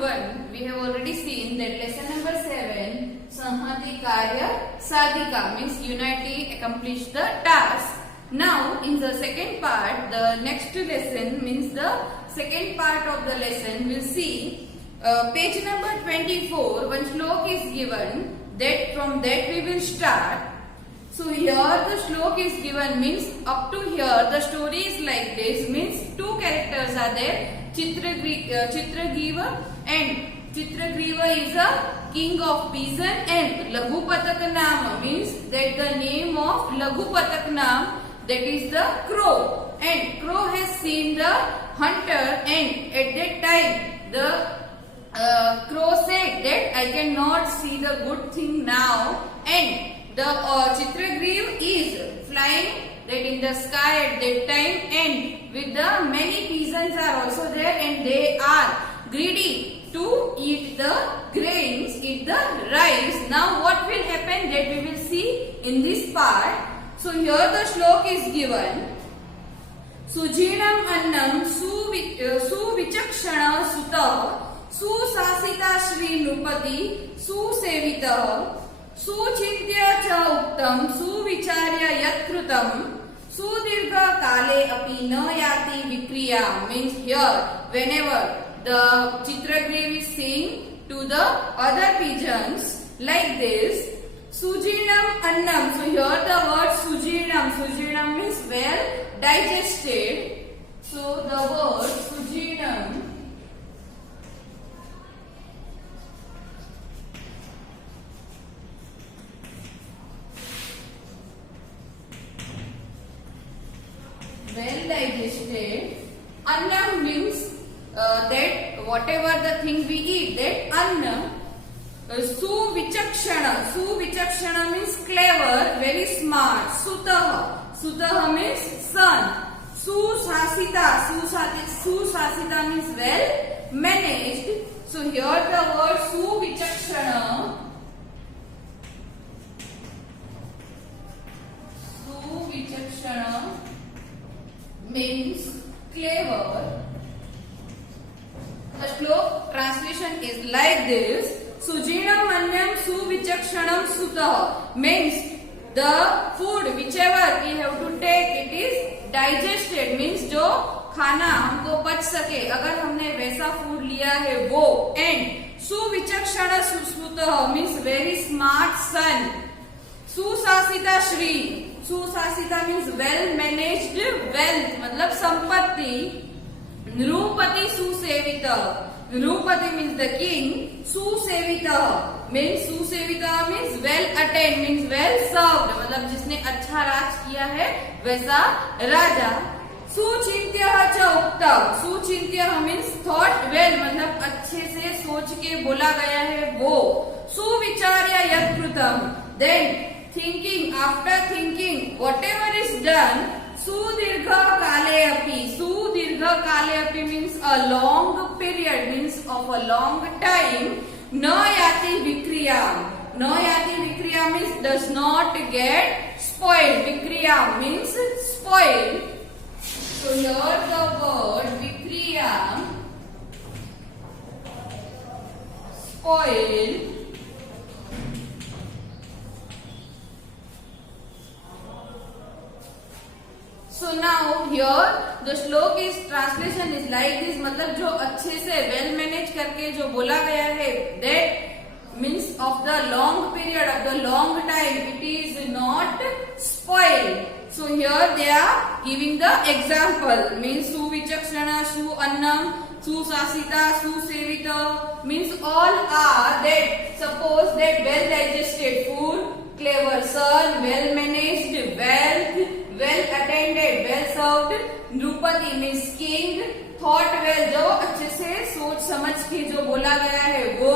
1 we have already seen that lesson number 7 Sanhati Karya Sadhika means unity accomplish the task. Now in the second part, the next lesson means the second part of the lesson we'll see page number 24. One shlok is given, that from that we will start. So here the shlok is given means up to here the story is like this, means two characters are there, Chitragriva and Chitragriva is a king of pigeon and Laghupataknam means that the name of Laghupataknam, that is the crow, and crow has seen the hunter and at that time the crow said that I cannot see the good thing now, and the Chitragriva is flying that in the sky at that time, and with the many pigeons are also there and they are greedy to eat the grains, eat the rice. Now what will happen, that we will see in this part. So here the shlok is given. Sujinam annam suvichakshana sutta susasita shri nupati susevita suchintya cha uktam suvicarya yatkrutam sudirgha kale api na yati vikriya means here whenever the Chitragriva is saying to the other pigeons like this, Sujinam annam. So here the word Sujinam means well digested. So the word Sujinam well digested. Annam means that whatever the thing we eat, that anna. Suvichakshana means clever, very smart. Sutaha means son. Susasita means well managed. So here the word suvichakshana means clever. The shlok translation is like this. Sujinam manyam suvichakshanam sutah means the food whichever we have to take, it is digested means जो खाना हमको पच सके, अगर हमने वैसा food लिया है वो. एंड सुविचक्षण सुतः means very smart son. सुशासिता Shri, सुशासिता means well managed wealth मतलब संपत्ति. नृपति सुसेविता, नृपति means the king. सुसेविता means well attained means well served मतलब जिसने अच्छा राज किया है वैसा राजा. सुचिंत्य च उक्ता, सुचिंत्य means thought well मतलब अच्छे से सोच के बोला गया है वो. सुविचार्य यत्कृतम then thinking, after thinking whatever is done. Sudirgha kale api, sudirgha kale api means a long period means of a long time. Na yati vikriyam, na yati vikriyam means does not get spoiled. Vikriyam means spoiled. So here the word vikriyam, spoiled. So now here the shlok is translation is like this, मतलब जो अच्छे से well manage करके जो बोला गया है, that means of the long period of the long time it is not spoiled. So here they are giving the example means suvichakshana, su annam, susasita, susevita means all are that suppose that well digested food, clever son, well managed wealth, well attended, well served. नृपति means king, thought well जो अच्छे से सोच समझ के जो बोला गया है वो.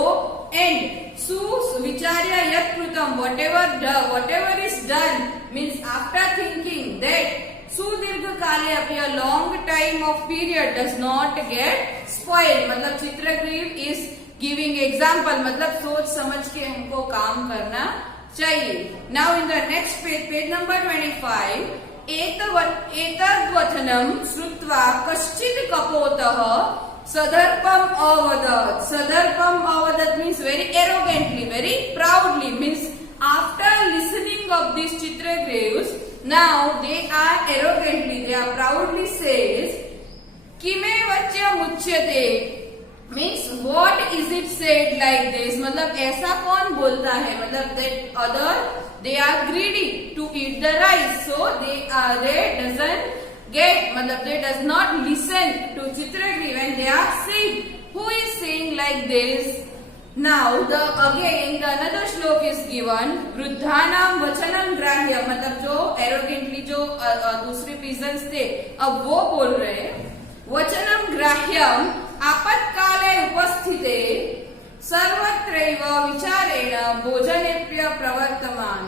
and सुविचार्य यत्कृतम whatever is done means after thinking that. सुदीर्घ काले अभी a long time of period does not get spoiled मतलब चित्रग्रीव is giving example मतलब सोच समझ के हमको काम करना चाहिए. Now in the next page number 25. एतद्वचनं श्रुत्वा कश्चित् कपोतः Sadarpam avadat. Sadarpam avadat means very arrogantly, very proudly. Means after listening of these Chitragrives, now they are arrogantly, they are proudly says, Kime vachya muchyate. Means what is it said like this? मतलब ऐसा कौन बोलता है? मतलब that other they are greedy to eat the rice, so they doesn't get, मतलब they does not listen to Chitragri when they are saying. Who is saying like this? Now the again the another श्लोक is given. वृद्धानाम वचनम ग्राह्य, मतलब जो arrogantly जो दूसरे peasants थे अब वो बोल रहे हैं वचनम ग्राह्यम आपत्काले उपस्थिते सर्वत्रैव विचारेण भोजनेभ्य प्रवर्तमान.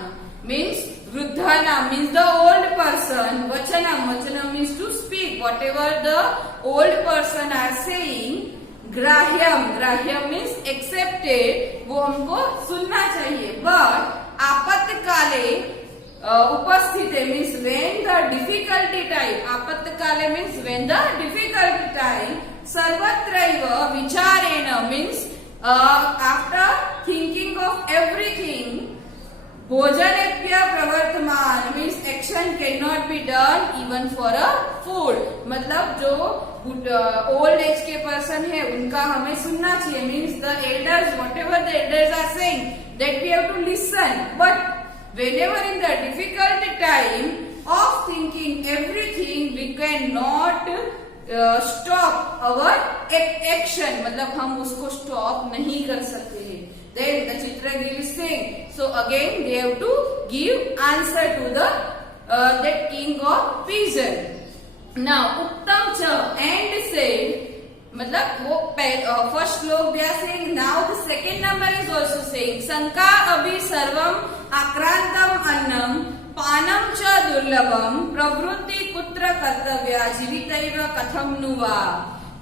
Means वृद्धानाम means the old person, वचनम means to speak whatever the old person are saying. ग्राह्यम means accepted, वो हमको सुनना चाहिए. But आपत्काले उपस्थिते means when the difficulty time, आपत्काले means when the difficulty time, सर्वत्रैव विचारेण means after thinking of everything, भोजनेभ्य प्रवर्तमान means action cannot be done even for a food. मतलब जो old age के person है उनका हमें सुनना चाहिए. means the elders, whatever the elders are saying, that we have to listen. But whenever in the difficult time of thinking everything, we cannot stop our action. मतलब हम उसको stop नहीं कर सकते हैं. Then the Chitragiri is saying, so again they have to give answer to the that king of peasant. Now उत्तम च and said, मतलब वो first श्लोक they are saying. Now the second number is also saying शंका अभि सर्वम आक्रांतम अन्नम पानम च दुर्लभम प्रवृत्ति कुत्र कर्तव्या जीवितैव कथम नु वा.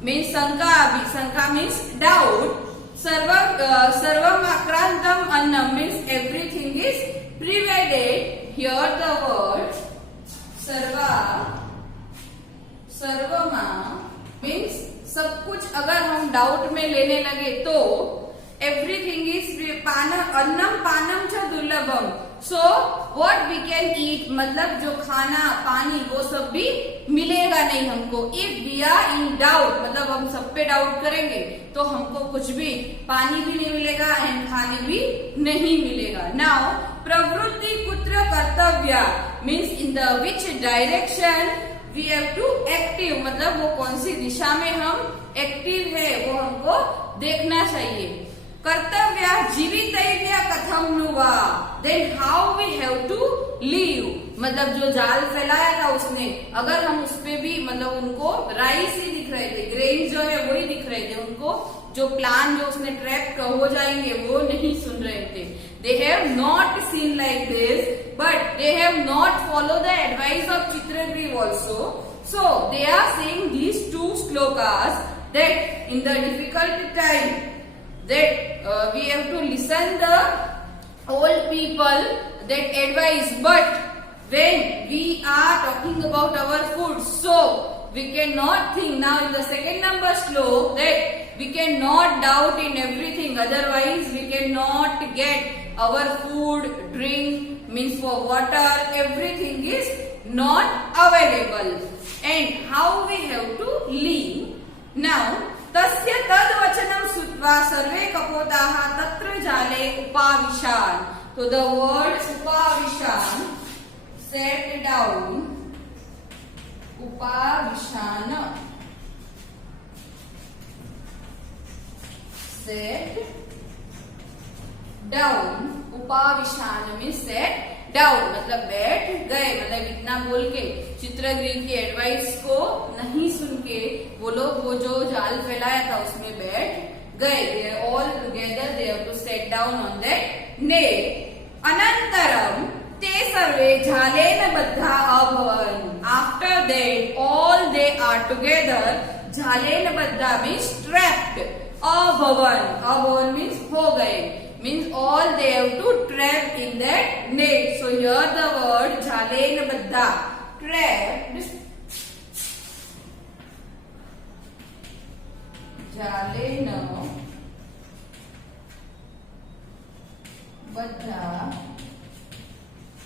Means शंका means doubt. Sarvam akrantam annam means everything is provided. Here the word sarvama means सब कुछ अगर हम डाउट में लेने लगे तो everything is अन्नम पानम च दुर्लभम. So what we can eat, मतलब जो खाना पानी वो सब भी मिलेगा नहीं हमको. If we are in doubt, मतलब हम सब पे डाउट करेंगे तो हमको कुछ भी पानी भी नहीं मिलेगा एंड खाने भी नहीं मिलेगा. Now प्रवृत्ति कुत्र कर्तव्या means in the which direction we have to active, मतलब वो कौन सी दिशा में हम एक्टिव है वो हमको देखना चाहिए. कर्तव्य जीवितैव कथम नु वा. Then how we have to live, मतलब जो जाल फैलाया था उसने, अगर हम उसपे भी मतलब उनको राइस ही दिख रहे थे, ग्रेन जो है वही दिख रहे थे, उनको जो प्लान जो उसने ट्रैप हो जाएंगे वो नहीं सुन रहे थे. They have not seen like this but they have not follow the advice of Chitragriva also. So they are saying these two shlokas that in the difficult time that we have to listen the old people that advice, but when we are talking about our food, so we cannot think. Now in the second number slok that we cannot doubt in everything, otherwise we cannot get our food, drink, means for water, everything is not available. And how we have to live. Now तस्य तद वचनम श्रुत्वा सर्वे कपोताः तत्र जाले उपाविशान. तो the word उपाविशान, set down, उपाविशान, सेट डाउन. उपाविशान मीन्स सेट डाउन, मतलब बैठ गए. मतलब इतना बोल के चित्रग्रीव की एडवाइस को नहीं सुन के वो लोग वो जो जाल फैलाया था उसमें बैठ गए. They all together they have to set down on that net. अनंतरम ते सर्वे जालेन बद्धा अभवन्. After that all they are together. जालेन बद्धा मीन्स ट्रैप्ड. अभवन्, अभवन् मीन्स हो गए, means all they have to trap in that net. So here the word jalen baddha, trapped. जालेन बधा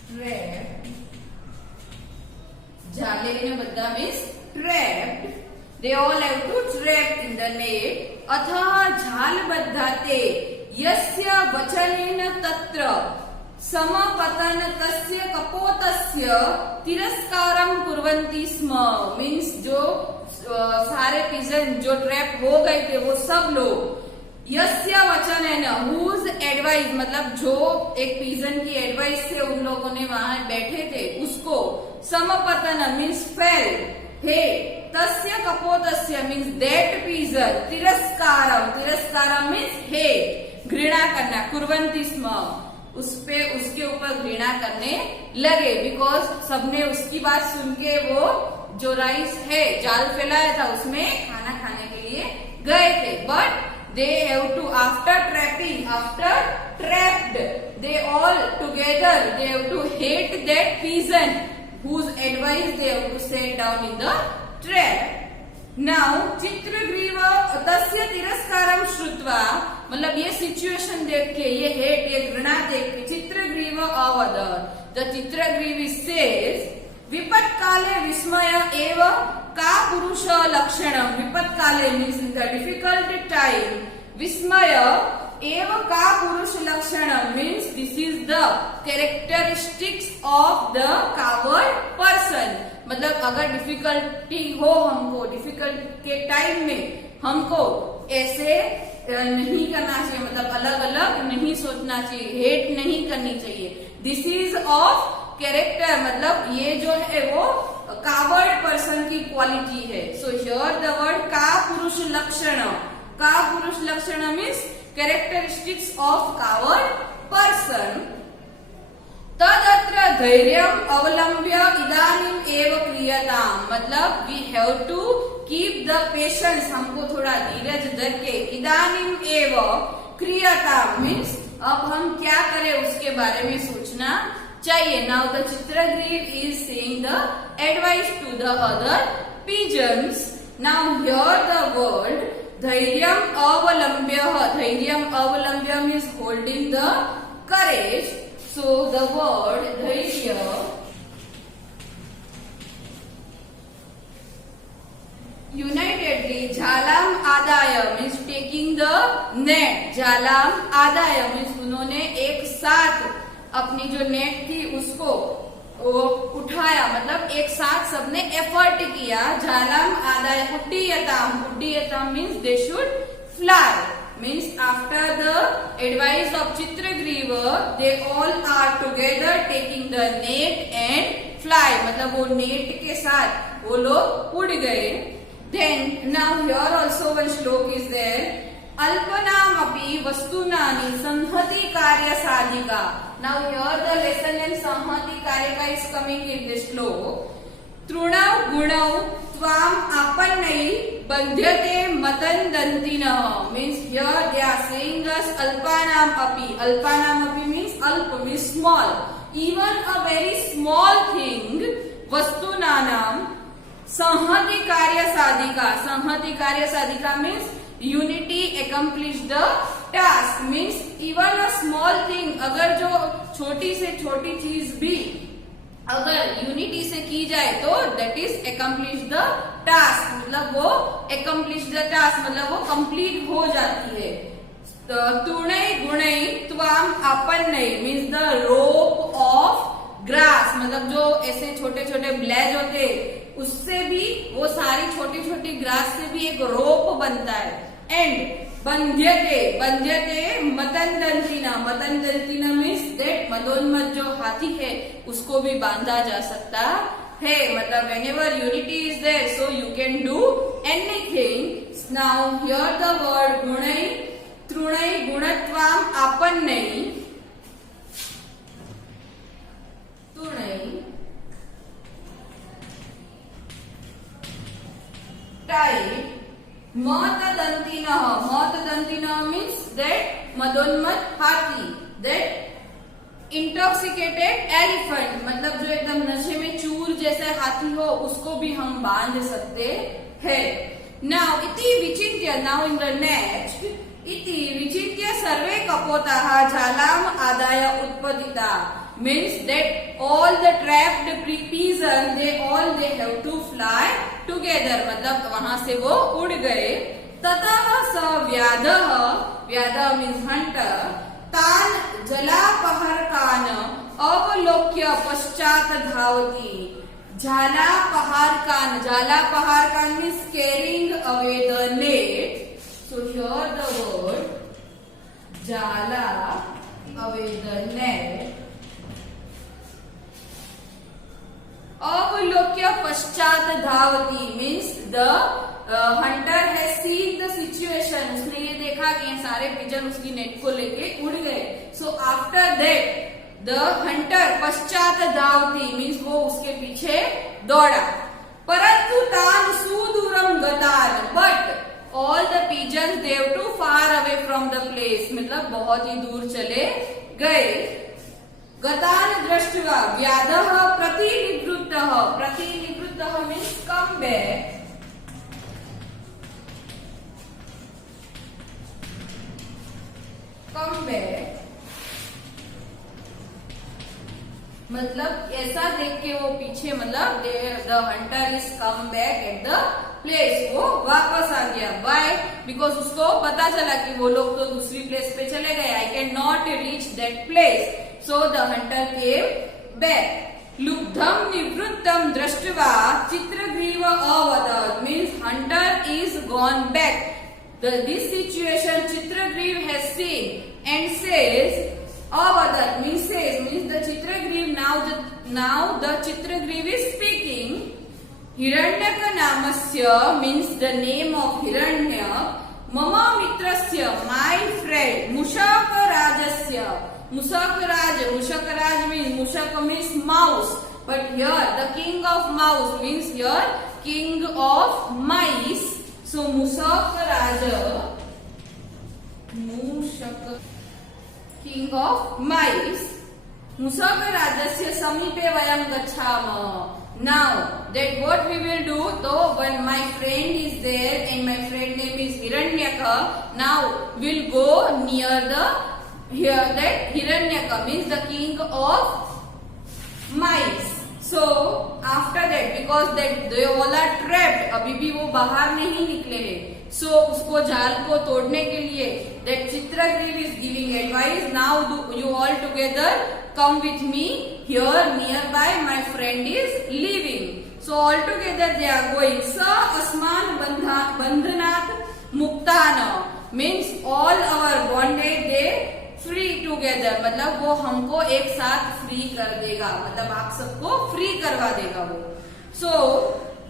ट्रेप, जालेन बधा means trapped, they all have to trap in the net. अतः झालबद्धाते यस्य वचनेन तत्र समपतन तस्य कपोतस्य तिरस्कारं कुर्वन्ति स्म, मीन्स जो सारे पिजन जो ट्रैप हो गए थे वो सब लोग यस्य वचनेन, whose एडवाइस, मतलब जो एक पिजन की एडवाइस से उन लोगों ने वहां बैठे थे उसको समपतन मीन्स फेल, हे तस्य कपोतस्य मीन्स दैट पिजन, तिरस्कारम, तिरस्कारम मीन्स हे घृणा करना, कुर्वन्ति स्म उसके ऊपर घृणा करने लगे, बिकॉज सबने उसकी बात सुन के वो जो राइस है जाल फैलाया था उसमें खाना खाने के लिए गए थे. But they have to after trapping, after trapped, they all together they have to hate that pigeon whose advice they have to set down in the trap. Now Chitragriva तस्य तिरस्कारम श्रुत्वा, मतलब ये सिचुएशन देख के, ये हेट, ये घृणा देख के चित्रग्रीव अवदत्, द चित्रग्रीव सेज विपत् काले विस्मय एव का पुरुष लक्षणम, विपत् काले means in the difficult time, विस्मय एव का पुरुष लक्षण means this is the characteristics of the coward person, मतलब अगर डिफिकल्टी हो हमको, डिफिकल्ट के टाइम में हमको ऐसे नहीं करना चाहिए, मतलब अलग अलग नहीं सोचना चाहिए, हेट नहीं करनी चाहिए. दिस इज ऑफ कैरेक्टर, मतलब ये जो है वो कावर्ड पर्सन की क्वालिटी है. सो हियर द वर्ड का पुरुष लक्षण, का पुरुष लक्षण means characteristics of coward person. तदत्र धैर्यम अवलंब्य इदानीम एव क्रियताम, मतलब we have to keep the patience, हमको थोड़ा धीरज धर के, इदानीम एव क्रियताम मीन्स अब हम क्या करें उसके बारे में सोचना चाहिए. Now the Chitragriva is saying the advice to the other pigeons. Now here the word धैर्यम अवलंब्य, धैर्यम अवलंब्य means holding the courage. So the word धैर्य यूनाइटेडली झालाम आदाय मीन्स टेकिंग द नेट, झालाम आदाय मीन्स उन्होंने एक साथ अपनी जो नेट थी उसको उठाया, मतलब एक साथ सबने एफर्ट किया. झालाम आदाय उड्डीयताम, उड्डीयताम means they should fly, means after the advice of Chitragriva they all are together taking the net and fly, मतलब वो नेट के साथ वो लोग उड़ गए. Then now here also one shloka is there, अल्पनामपि वस्तुनानि संहति कार्य साधिका. Now here the lesson in संहति कार्यका is coming in this श्लोक. तृणौ गुणौ त्वाम आपन्नै बन्ध्यते मतंदन्तिनः, means here they are saying us अल्पानाम अपि, अल्पानाम अपि means अल्प means small, even a very small thing वस्तुनानाम संहति कार्य साधिका, संहति कार्य साधिका means unity accomplish the task, means even a small thing, अगर जो छोटी से छोटी चीज भी अगर यूनिटी से की जाए तो that is accomplish the task, मतलब वो accomplish the task मतलब वो complete हो जाती है. तृणै गुणै त्वाम आपन्नै means the rope of grass, मतलब जो ऐसे छोटे छोटे ब्लेज होते उससे भी, वो सारी छोटी छोटी ग्रास से भी एक रोप बनता है. एंड बंध्यते, बंध्यते मतंदंतिना, मतंदंतिना मीन्स दैट मदोन्मत जो हाथी है उसको भी बांधा जा सकता है, मतलब whenever unity is there so you can do anything. Now here the word गुणै तृणै गुणत्वाम आपन्नै, तृणै टाइप मतदंतिनः, मतदंतिनः means that मदोन्मत हाथी, that intoxicated elephant, मतलब जो एकदम नशे में चूर जैसे हाथी हो उसको भी हम बांध सकते हैं. Now iti vichintya, now in the next, iti vichintya sarve kapotaha jhalam adaya utpadita, means that all the trapped pigeons they have to fly together, मतलब वहां से वो उड़ गए. ततः स व्याधः, व्याधः means hunter, तान जलापहरकान अवलोक्य पश्चात धावती. Jalapaharkan, Jalapaharkan means carrying away the net. So here the word Jala, away the net. Avalokya paschat dhavati means the hunter has seen the situation. उसने ये देखा कि ये सारे पिजन उसकी नेट को लेके उड़ गए. So after that the hunter पश्चात धावती means वो उसके पीछे दौड़ा. परंतु तान सुदूरम गतान, but all the pigeons they were too far away from the place, मतलब बहुत ही दूर चले गए. गतान दृष्ट्वा व्याधः प्रतिनिवृत्तः, प्रतिनिवृत्तः means come back. come back मतलब ऐसा देख के वो पीछे, मतलब the Hunter is come back at the place, वो वापस आ गया. वाई? बिकॉज उसको पता चला कि वो लोग तो दूसरी प्लेस पे चले गए, I can not reach that place. So the hunter came back. लुब्धम निवृत्तम दृष्ट्वा चित्रग्रीव अवदत् means hunter is gone back. This situation Chitragriva has seen and says Avadat means says, means the Chitragriv now the Chitragriv is speaking. Hiranyaka namasya means the name of Hiranyak. Mama mitrasya, my friend. Mushakarajasya, Mushakaraj means Mushaka means mouse, but here the king of mouse means here king of mice. So Mushakaraja, king of mice. Musakarajasya samipe vayam gachhama. Now that what we will do, though when my friend is there and my friend name is Hiranyaka, now we'll go near the here that Hiranyaka means the king of mice. So after that, because that they all are trapped, अभी भी वो बाहर नहीं निकले हैं. So उसको जाल को तोड़ने के लिए that Chitragriv is giving advice. Now you all together come with me here nearby. My friend is leaving. So all together they are going. Sa asman bandhanat muktana means all our bondage they free together. मतलब वो हमको एक साथ free कर देगा, मतलब आप सबको फ्री करवा देगा वो. So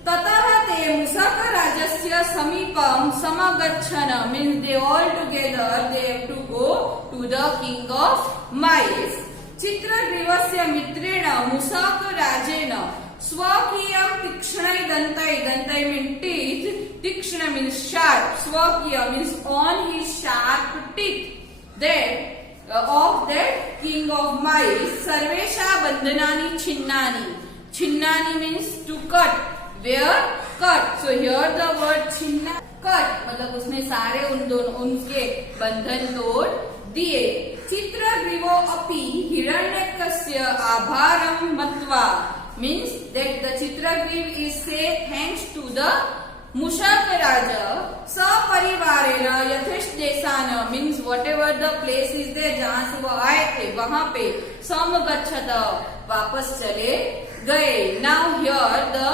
ततः ते मुसाकराजस्य समीपम समगच्छन means they all together they have to go to the king of mice. चित्रग्रीवस्य मित्रेण मुसाकराजेन स्वकीयं तीक्ष्णै दन्तै, दन्तै means teeth, तीक्ष्ण means sharp, स्वकीय means on his sharp teeth, that of that king of mice. सर्वेषा बंधनानि छिन्नानि, छिन्नानि means to cut, where cut. So here the word छिन्ना cut, मतलब उसने सारे उन दोनों उनके बंधन तोड़ दिए. चित्रग्रीवो अपि हिरण्यकस्य आभारं मत्वा means that the Chitragriv is say thanks to the Mushakaraja सपरिवारेण यथेष्ट देशान means whatever the place is there जहाँ से वो आए थे वहाँ पे समगच्छत वापस चले गए. Now here the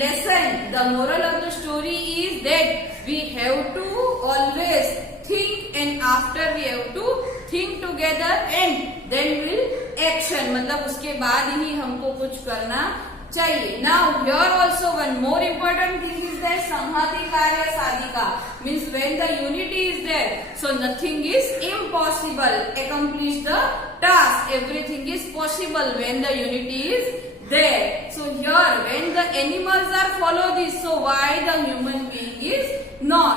lesson, the moral of the story is that we have to always think and after we have to think together and then will action, मतलब उसके बाद ही हमको कुछ करना चाहिए. Now here also one more important thing is that संहति कार्य साधिका means when the unity is there, so nothing is impossible. Accomplish the task, everything is possible when the unity is there. So here when the animals are follow this, so why the human being is not?